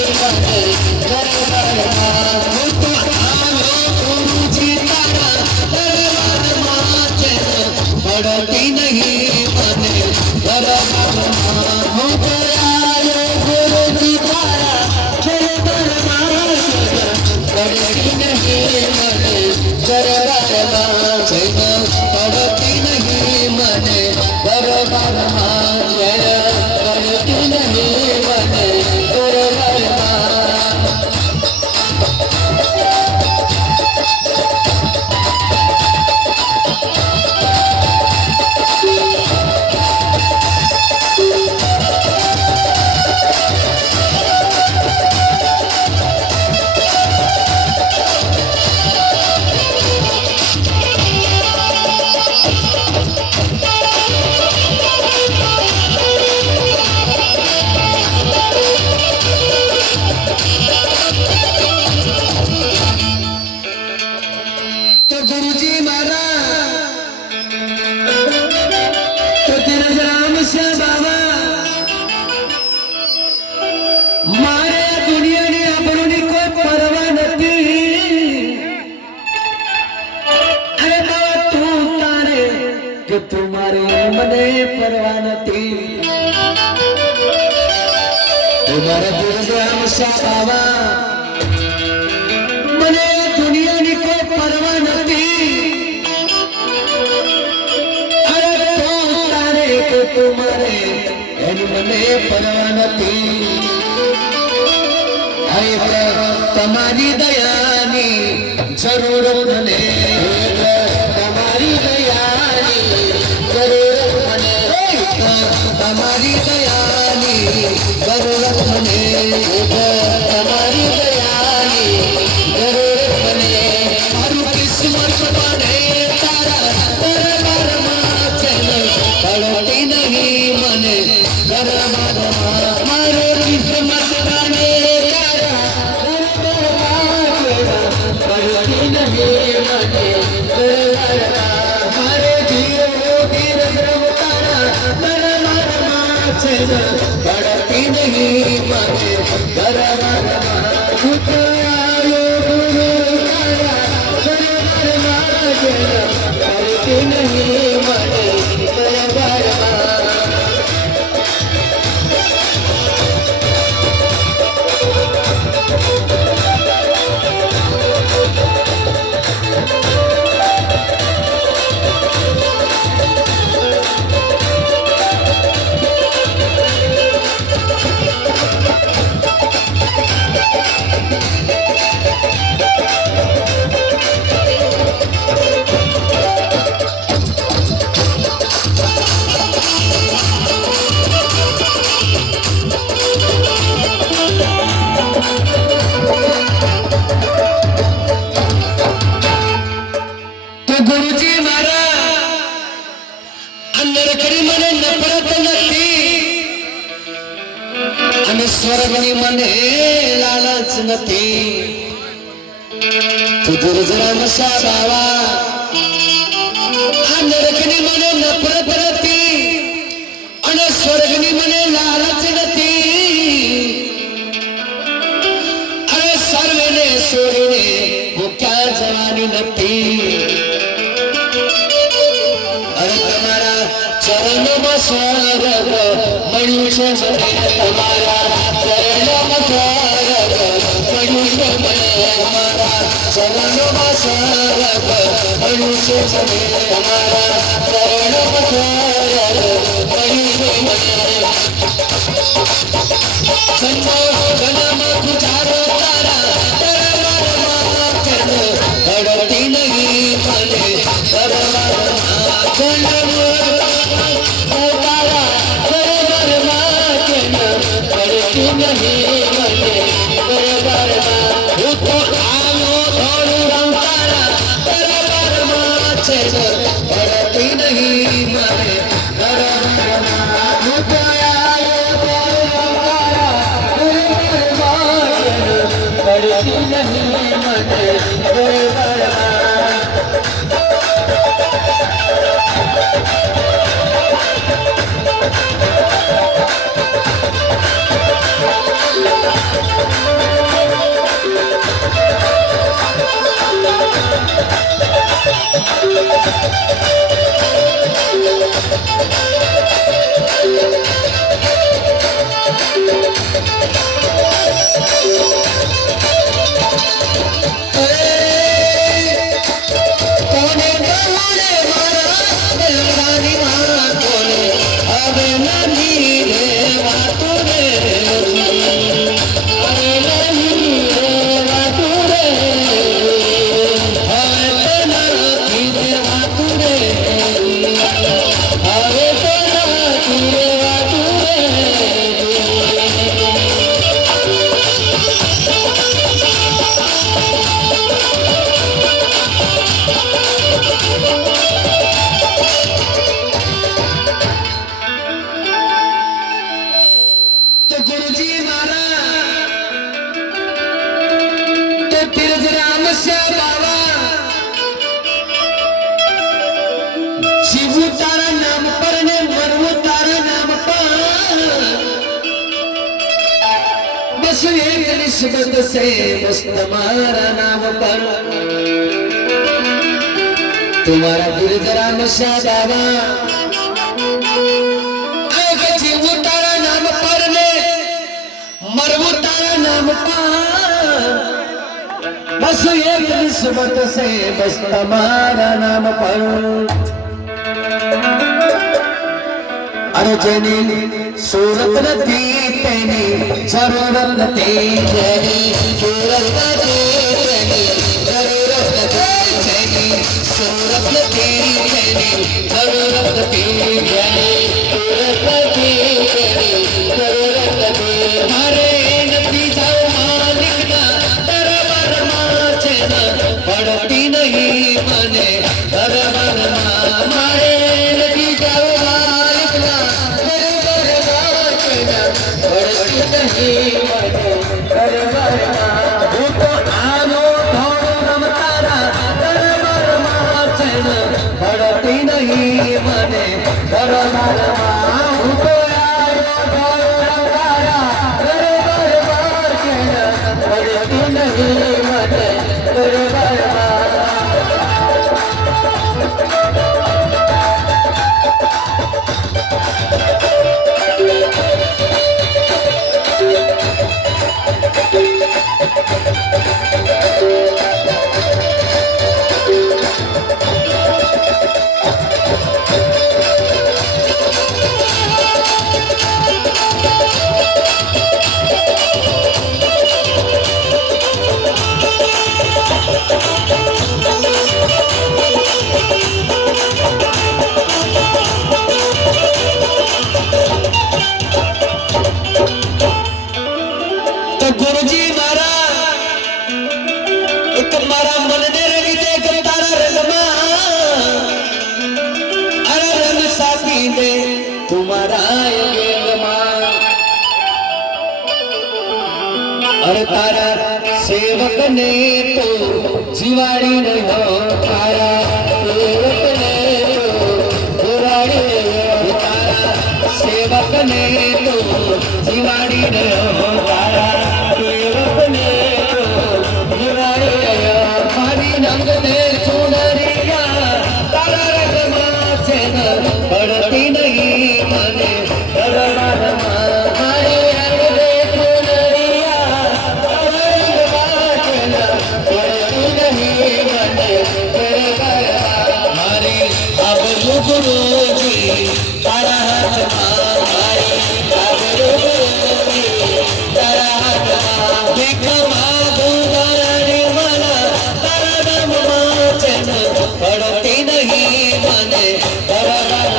મને દરબારમાં હું તો આવ્યો ગુરુજી તારા દરબારમાં છે પડતી નહીં મને દરબારમાં હું તો આવ્યો ગુરુજી તારા દરબારમાં છે પડતી નહીં મને દરબારમાં છે પડતી નહીં મને દરબારમાં પડતી નહીં મને દરબારમાં गुरुजी महाराज तो तेरे राम से बाबा मारे दुनिया ने अपनों कोई परवाह नहीं अरे बाबा तू तारे कि तुम्हारे मने परवाह नहीं तुम्हारे तेरे राम से बाबा मने दुनिया ने कोई परवाह तुम्हारे મને પરવા નથી તમારી દયાની જરૂર મને તમારી દયાની જરૂર મને તમારી દયાની જરૂર મને તમારી દયાની જરૂર મને મારું કિસ્મત બને તારા દરબારમાં છે પડતી નહીં મને દરબારમાં મારો કિસ્મત બને તારા દરબારમાં પડતી નહીં મને દરબારમાં મારે જીવો ધીરજ તારા દરબારમાં છે પડતી નહીં મને દરબારમાં હું તો આવ્યો ગુરુ તારા દરબારમાં છે પડતી નહીં મને દરબારમાં गुरुजी महाराज अंदर करी મને નફરત નથી અને સ્વર્ગની મને લાલચ નથી તું દુર્જરામ સાવા અંદર કરી મને નફરત નથી અને સ્વર્ગની મને લાલચ નથી અરે સર્વને છોડીને હું ક્યાં જવાની નથી ચરણોમાં સ્વર્ગ મળ્યું છે મને તમારા ચરણોમાં સ્વર્ગ મળ્યું છે મને તમારા ચરણોમાં સ્વર્ગ મળ્યું છે મને તમારા ચરણોમાં સ્વર્ગ મળ્યું છે મને જન્મ ગુજારો તારા દરબારમાં પડતી નહીં મને દરબારમાં જન્મ नहीं मने दरबाરમાં હું તો આવ્યો થોડું રંગ તારા દરબારમાં છે પડતી નહીં મને દરબારમાં હું તો આવ્યો થોડું રંગ તારા દરબારમાં પડતી નહીં મને દરબારમાં एक निस्बत से बस तुम्हारा नाम पर तुम्हारा दिल जरा नशा दावा जीवो तारा नाम पर ने मरवो तारा नाम पर बस एक निस्बत से बस तुम्हारा नाम पर अरे जेनी सूरत नथी तेनी जरूरत नथी जेनी सूरत नथी तेनी जरूरत नथी जेनी सूरत नथी तेनी जरूरत नथी जेनी सूरत नथी तेनी जरूरत नथी मारे नथी जाओ मालिक ना दरबार मां चेना पड़ती नहीं मने दरबार मां मारे नथी जाओ अरे तारा सेवक ने तो जीवाड़ी नहीं हो तारा सेवक ने तो जीवाड़ी नहीं हो तारा सेवक ने तो जीवाड़ी नहीं हो तारा सेवक ने तो जीवाड़ी नहीं हो हरी रंग दे सुनरिया तारा रंग माचे न पड़ती नहीं मने दरबार मां गुरु जी तारा हाथ मारे अब गुरु जी तारा हाथ देख माधु गाने वाला तारा नाम माचन पड़ती नहीं मने दरबार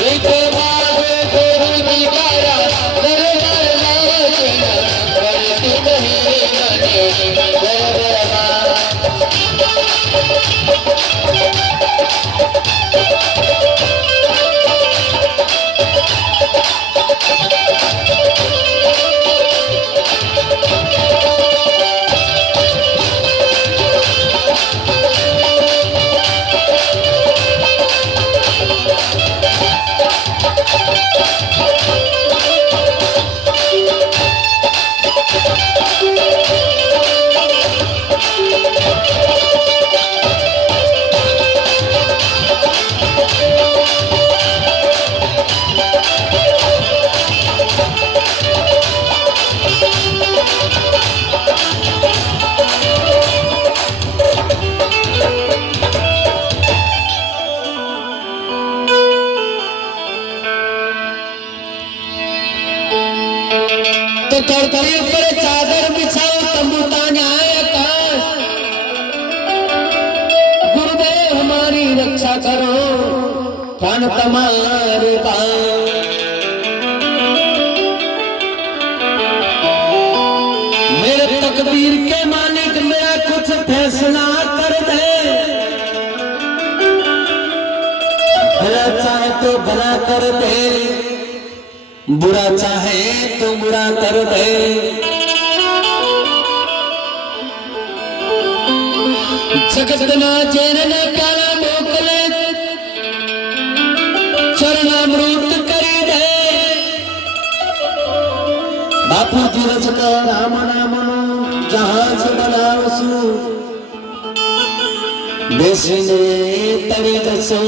देख माधु गुरु जी तारा दरबार माचन पड़ती नहीं मने दरबार तो धरती पर चादर बिछाओ तंबू ताने आकाश गुरुदेव हमारी रक्षा करो प्राण तुम्हारे पास मेरे तकदीर के मालिक मेरा कुछ फैसला कर दे भला चाहे तो भला कर दे बुरा चाहे तो बुरा कर दे जगत ना चैन प्याला मोकले चरणामृत करी दे बाप बापू धीरज का राम नामनो जहाज बनावसू बेसने तरी कसो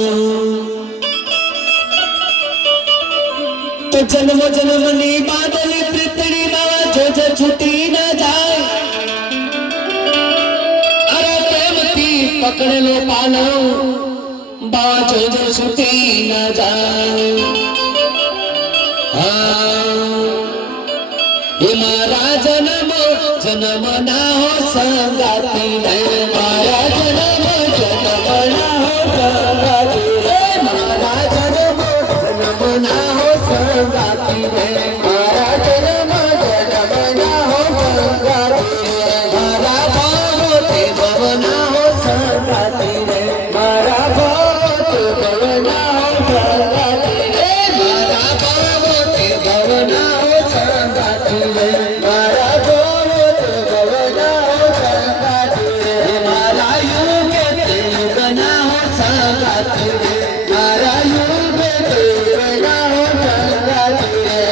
तो जन्म जन्मनी बादली पृथ्वी बाबा जो जो छुटी न जाए अरे प्रेम की पकड़ लो पालो बाबा जो जो छुटी न जाए हे मारा जन्म जन्म ना हो संगाती है मारा जन्म जन्म ना हो संगाती है मारा जन्म जन्म ना हो संगाती है मारा जन्म जन्म ना हो संगाती है मारा भाव ते भव ना हो संगाती है मारा भाव ते भव ना हो संगाती है मारा भाव ते भव ना हो संगाती है मारा भाव ते भव ना हो संगाती है मारा युग ते युग ना हो संगाती है मारा युग ते युग ना हो संगाती है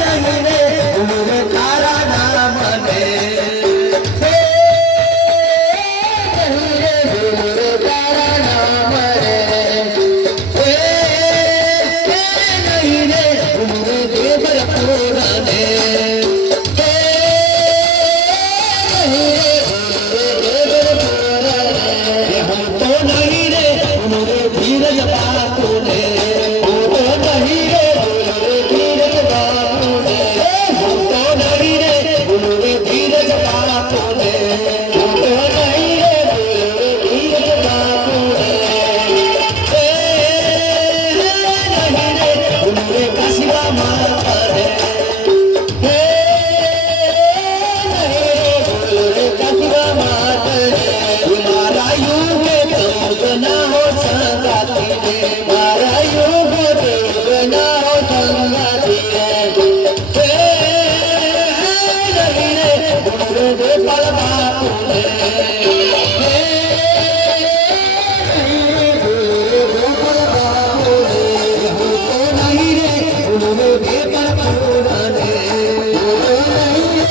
नहीं रे गुरु तारा नाम ने नहीं रे गुरु तारा नाम रे नहीं रे गुरु देवर पुराने हम तो नहीं रे गुरु धीरज बापू ने हम तो नहीं रे गुरु धीरज बापू ने हम तो नहीं रे गुरु धीरज बापू ने हम तो नहीं रे गुरु धीरज बापू ने नहीं रे गुरु काशिका माता ने मारा युग युग ना हो संगाती रे मारा युग युग ना हो संगाती रे नहीं रे गुरु गोपाल बापू ने गुरु गोपाल बापू ने हम तो नहीं रे गुरु गोपाल बापू ने नहीं रे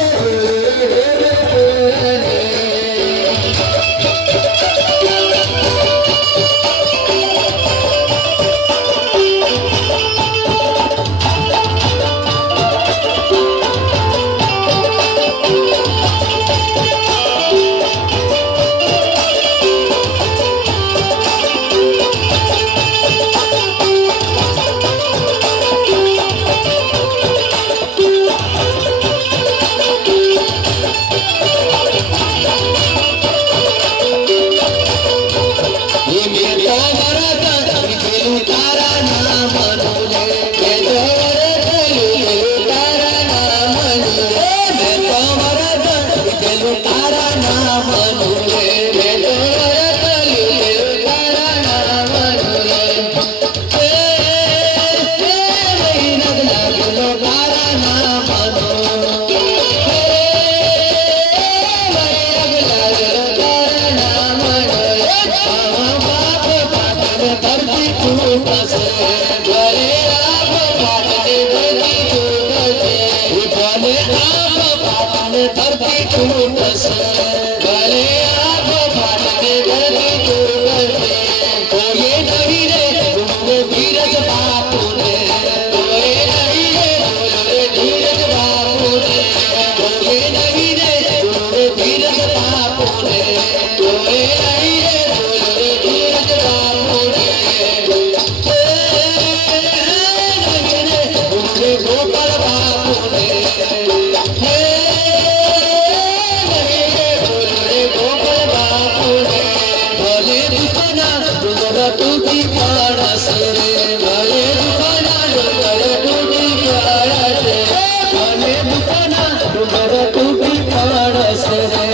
धरती टूटस गले आप फाटने धरती टूटस कोई नहीं रे गुरु धीरज बापू ने कोई नहीं रे गुरु धीरज बापू ने कोई नहीं रे गुरु धीरज बापू ने कोई नहीं रे गुरु धीरज बापू ने नहीं रे गुरु गोपाल बापू ने टूटी पारस रे भले दुकाना डोंगर टूटी पारस रे भले दुकाना डोंगर टूटी पारस रे